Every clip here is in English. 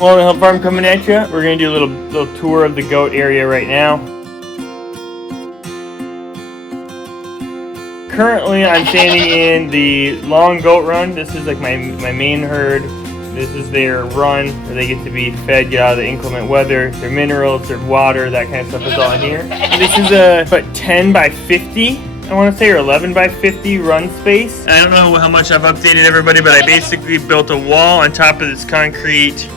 Well, Hill Farm coming at you. We're gonna do a little tour of the goat area right now. Currently, I'm standing in the long goat run. This is like my main herd. This is their run where they get to be fed, get out of the inclement weather. Their minerals, their water, that kind of stuff is all in here. This is a about 10 by 50. I want to say, or 11 by 50 run space. I don't know how much I've updated everybody, but I basically built a wall on top of this concrete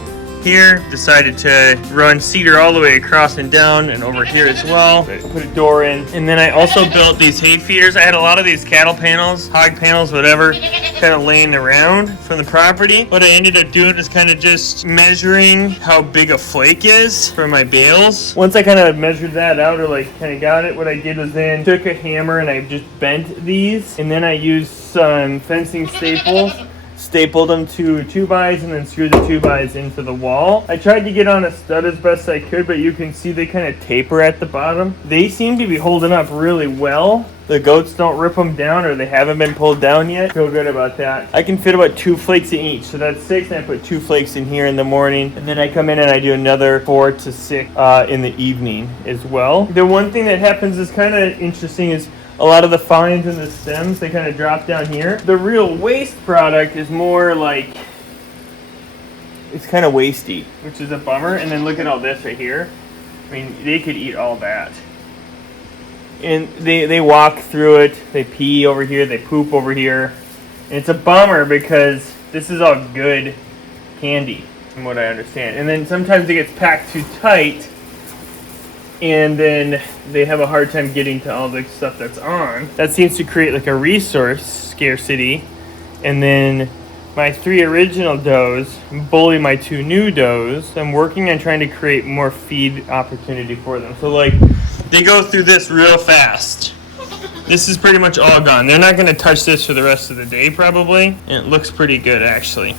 here. Decided to run cedar all the way across and down and over here as well. Put a door in. And then I also built these hay feeders. I had a lot of these cattle panels, hog panels, whatever, kind of laying around from the property. What I ended up doing is kind of just measuring how big a flake is for my bales. Once I kind of measured that out, or like kind of got it, what I did was then took a hammer and I just bent these, and then I used some fencing staples, stapled them to 2x, and then screwed the 2x into the wall. I tried to get on a stud as best I could, but you can see they kind of taper at the bottom. They seem to be holding up really well. The goats don't rip them down, or they haven't been pulled down yet. Feel good about that. I can fit about 2 flakes in each, so that's 6, and I put 2 flakes in here in the morning, and then I come in and I do another 4 to 6 in the evening as well. The one thing that happens is kind of interesting is a lot of the fines and the stems, they kind of drop down here. The real waste product is more like, it's kind of wasty, which is a bummer. And then look at all this right here. I mean, they could eat all that. And they walk through it, they pee over here, they poop over here. And it's a bummer because this is all good candy, from what I understand. And then sometimes it gets packed too tight, and then they have a hard time getting to all the stuff that's on. That seems to create like a resource scarcity. And then my 3 original does bully my 2 new does. I'm working on trying to create more feed opportunity for them. So like, they go through this real fast. This is pretty much all gone. They're not gonna touch this for the rest of the day probably. And it looks pretty good actually.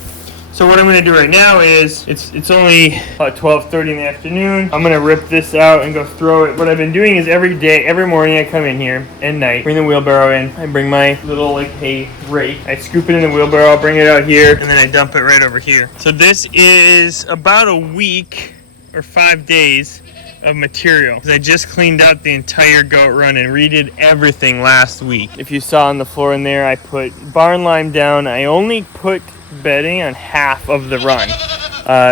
So what I'm going to do right now is, it's only about 12:30 in the afternoon. I'm going to rip this out and go throw it. What I've been doing is every morning I come in here at night, bring the wheelbarrow in. I bring my little like hay rake. I scoop it in the wheelbarrow, bring it out here, and then I dump it right over here. So this is about a week or 5 days of material. I just cleaned out the entire goat run and redid everything last week. If you saw on the floor in there, I put barn lime down. I only put bedding on half of the run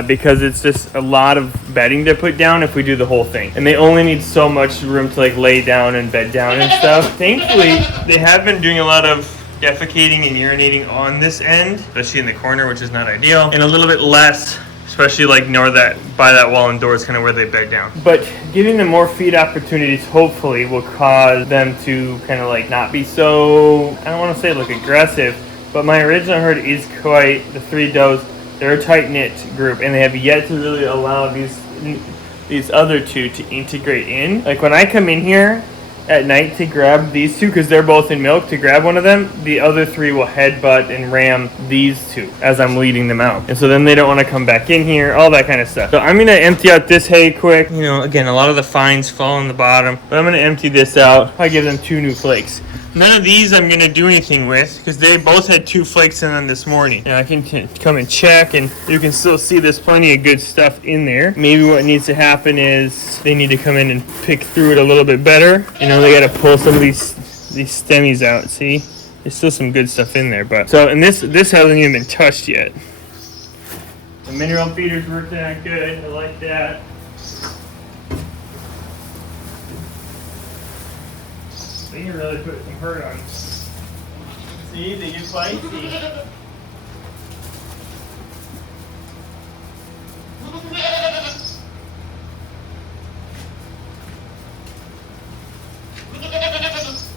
because it's just a lot of bedding to put down if we do the whole thing, and they only need so much room to like lay down and bed down and stuff. Thankfully, they have been doing a lot of defecating and urinating on this end, especially in the corner, which is not ideal, and a little bit less, especially like near that, by that wall and door is kind of where they bed down. But giving them more feed opportunities hopefully will cause them to kind of like not be so, I don't want to say like aggressive, but my original herd is quite, the 3 does, they're a tight-knit group, and they have yet to really allow these other 2 to integrate in. Like when I come in here at night to grab these 2, because they're both in milk, to grab one of them, the other 3 will headbutt and ram these 2 as I'm leading them out. And so then they don't want to come back in here, all that kind of stuff. So I'm going to empty out this hay quick. You know, again, a lot of the fines fall on the bottom, but I'm going to empty this out. I give them 2 new flakes. None of these I'm going to do anything with because they both had 2 flakes in them this morning. And I can come and check, and you can still see there's plenty of good stuff in there. Maybe what needs to happen is they need to come in and pick through it a little bit better. You know, they got to pull some of these stemmies out, see? There's still some good stuff in there. But so, and this hasn't even been touched yet. The mineral feeder's working out good. I like that. They can really put some hurt on. See, they get feisty.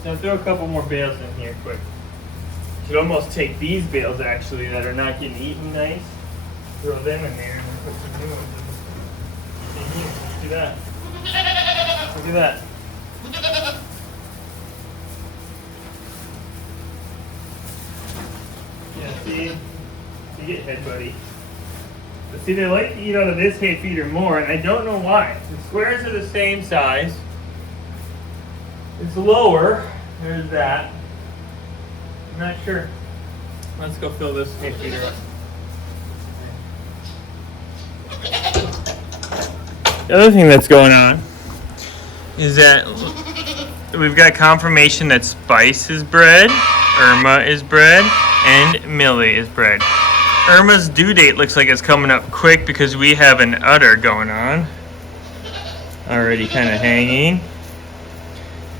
Now throw a couple more bales in here quick. Should almost take these bales actually that are not getting eaten nice. Throw them in there and then put some new ones in here. Look at that. Look at that. Yeah, see? You get head buddy. But see, they like to eat out of this hay feeder more, and I don't know why. The squares are the same size. It's lower. There's that. I'm not sure. Let's go fill this hay feeder up. The other thing that's going on is that we've got confirmation that Spice is bred, Irma is bred, and Millie is bred. Irma's due date looks like it's coming up quick because we have an udder going on. Already kind of hanging.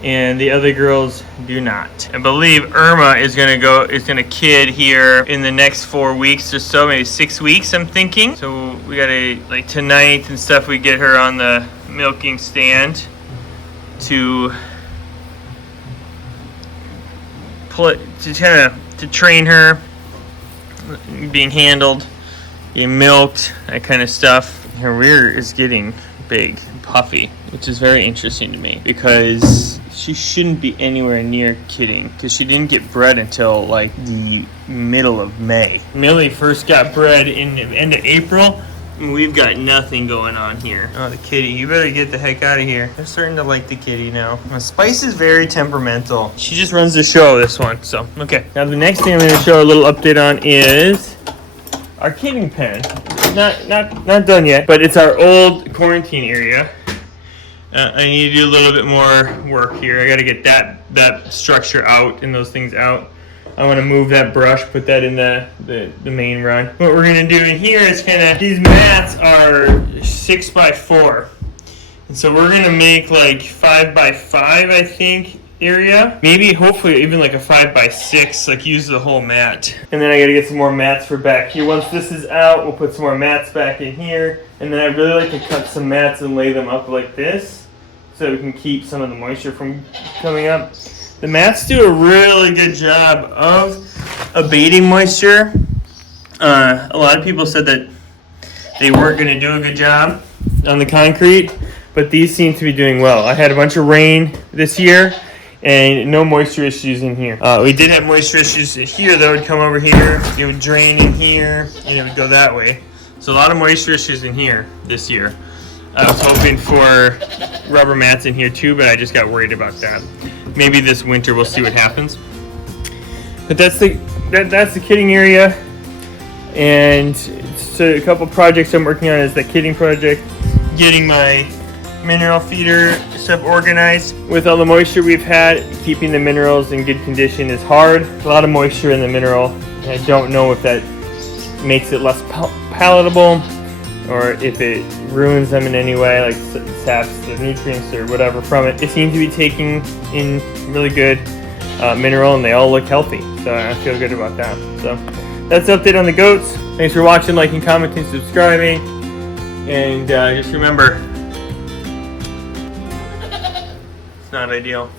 And the other girls do not. I believe Irma is gonna kid here in the next 4 weeks or so, maybe 6 weeks, I'm thinking. So we gotta, like tonight and stuff, we get her on the milking stand to train her, being handled, being milked, that kind of stuff. Her rear is getting big, puffy, which is very interesting to me because she shouldn't be anywhere near kidding because she didn't get bred until like the middle of May. Millie first got bred in the end of April, and we've got nothing going on here. Oh, the kitty, you better get the heck out of here. They're starting to like the kitty now. Spice is very temperamental. She just runs the show, this one. So, okay. Now the next thing I'm going to show a little update on is our kidding pen. Not done yet, but it's our old quarantine area. I need to do a little bit more work here. I got to get that structure out and those things out. I want to move that brush, put that in the main run. What we're going to do in here is these mats are 6x4. And so we're going to make like 5x5, I think, area. Maybe, hopefully, even like a 5x6, like use the whole mat. And then I got to get some more mats for back here. Once this is out, we'll put some more mats back in here. And then I'd really like to cut some mats and lay them up like this, so we can keep some of the moisture from coming up. The mats do a really good job of abating moisture. A lot of people said that they weren't going to do a good job on the concrete, but these seem to be doing well. I had a bunch of rain this year and no moisture issues in here. We did have moisture issues in here that would come over here, it would drain in here, and it would go that way. So a lot of moisture issues in here this year. I was hoping for rubber mats in here too, but I just got worried about that. Maybe this winter we'll see what happens. But that's the kidding area. And so a couple projects I'm working on is the kidding project, getting my mineral feeder stuff organized. With all the moisture we've had, keeping the minerals in good condition is hard. A lot of moisture in the mineral. I don't know if that makes it less palatable or if it ruins them in any way, like saps the nutrients or whatever from it. They seem to be taking in really good mineral, and they all look healthy, so I feel good about that. So that's the update on the goats. Thanks for watching, liking, commenting, subscribing, and just remember, it's not ideal.